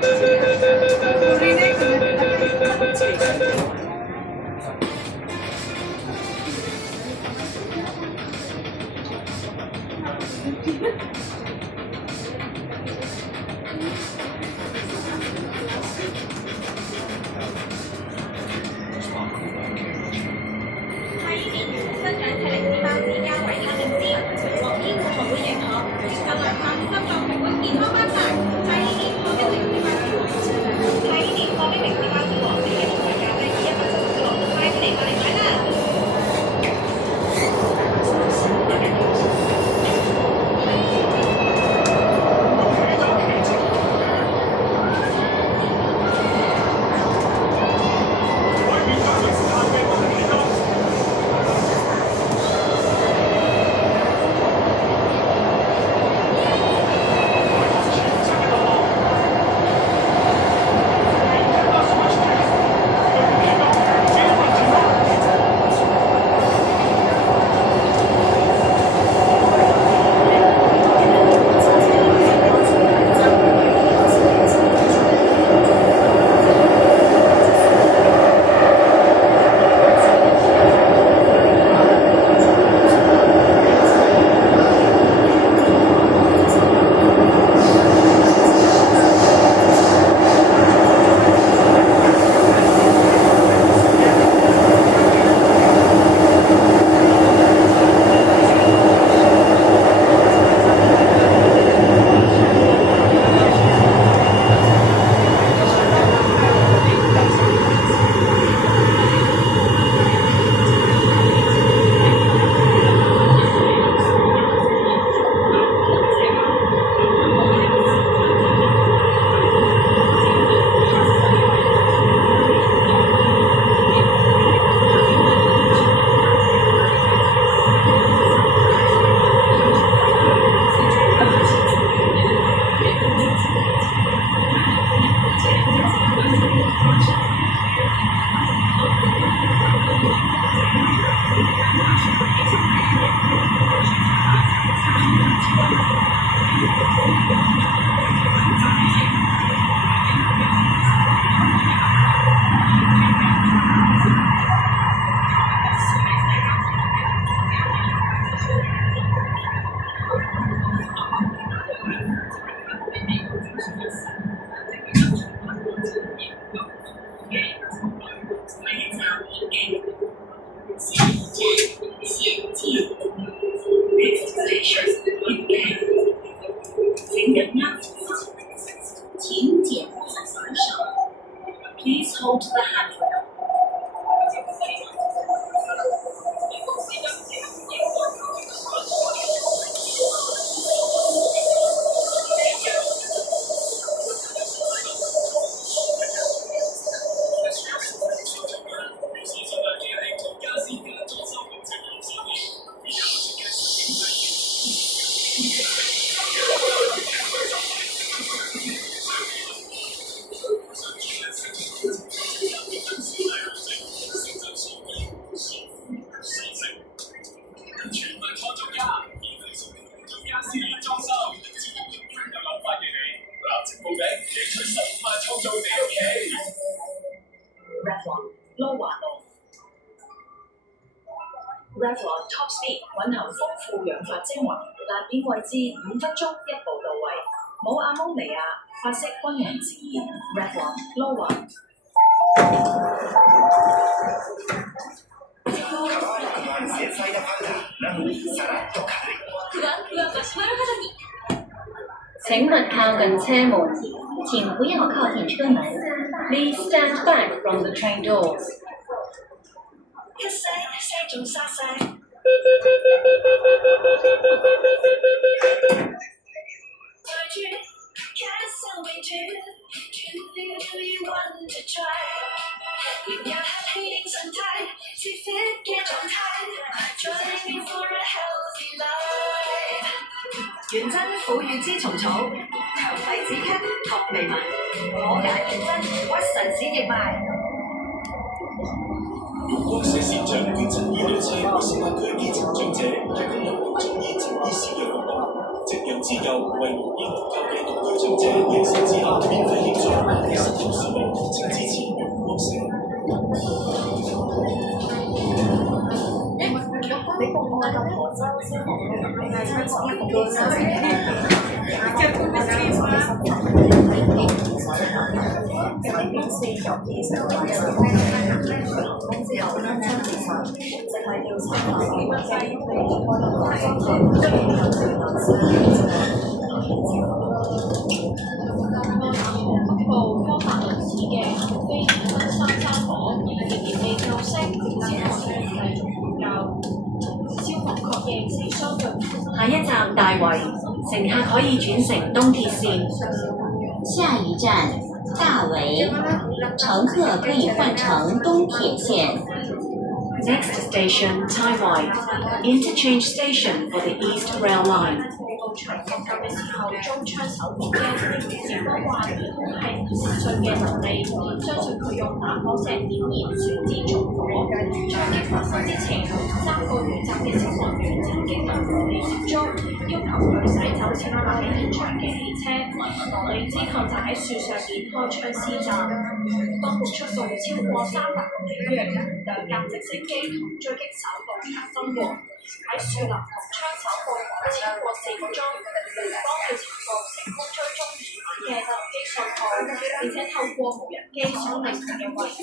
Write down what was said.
Corrine con la caricata.喺年生長體力指標之加維他命 C，獲醫護學會認可，接受量化心臟血管健康監察。睇年貨的零脂巴之王，睇年貨的零脂巴之王，每日同價低於176，快啲嚟買啦！Please hold the handrail. Revlon Top Speed 蘊含豐富氧髮精華，達點位置5分鐘一步到位，冇阿摩尼亞，髮色均勻自然。Revlon Lowa。請勿靠近車門，請不要靠近車門。Please stand back from the train doors。仲殺晒。原真苦與枝蟲草，強肺止咳，學微文，可解原真屈臣氏熱賣。光社線上捐贈醫療車為18區基層長者提供有病中醫贈醫施藥服務，夕陽之佑為無醫無救嘅獨居長者營生之下免費協助。北部科法類似嘅非分三山火，仍然未救熄，消防隊繼續呼救。消防確認死傷隊。下一站大圍，乘客可以轉乘東鐵線。下一站大圍，乘客可以換乘東鐵線。Next station, Tai Interchange station for the East Rail Line. 到場求救嘅時候遭槍手襲擊，警方話疑兇係50歲嘅能力，相信佢用打火石點燃船隻縱火。槍擊發生之前，3個遇襲嘅消防員曾經同羅莉接觸，要求佢駛走前發喺現場嘅汽車。羅莉之後就喺樹上面開槍施襲。當局出動超過300個警員，2架直升機同狙擊手到場增援，喺樹林同槍手布防超過4個鐘，警方要查獲成功追蹤疑犯嘅手機信號，並且透過無人機鎖定佢嘅位置。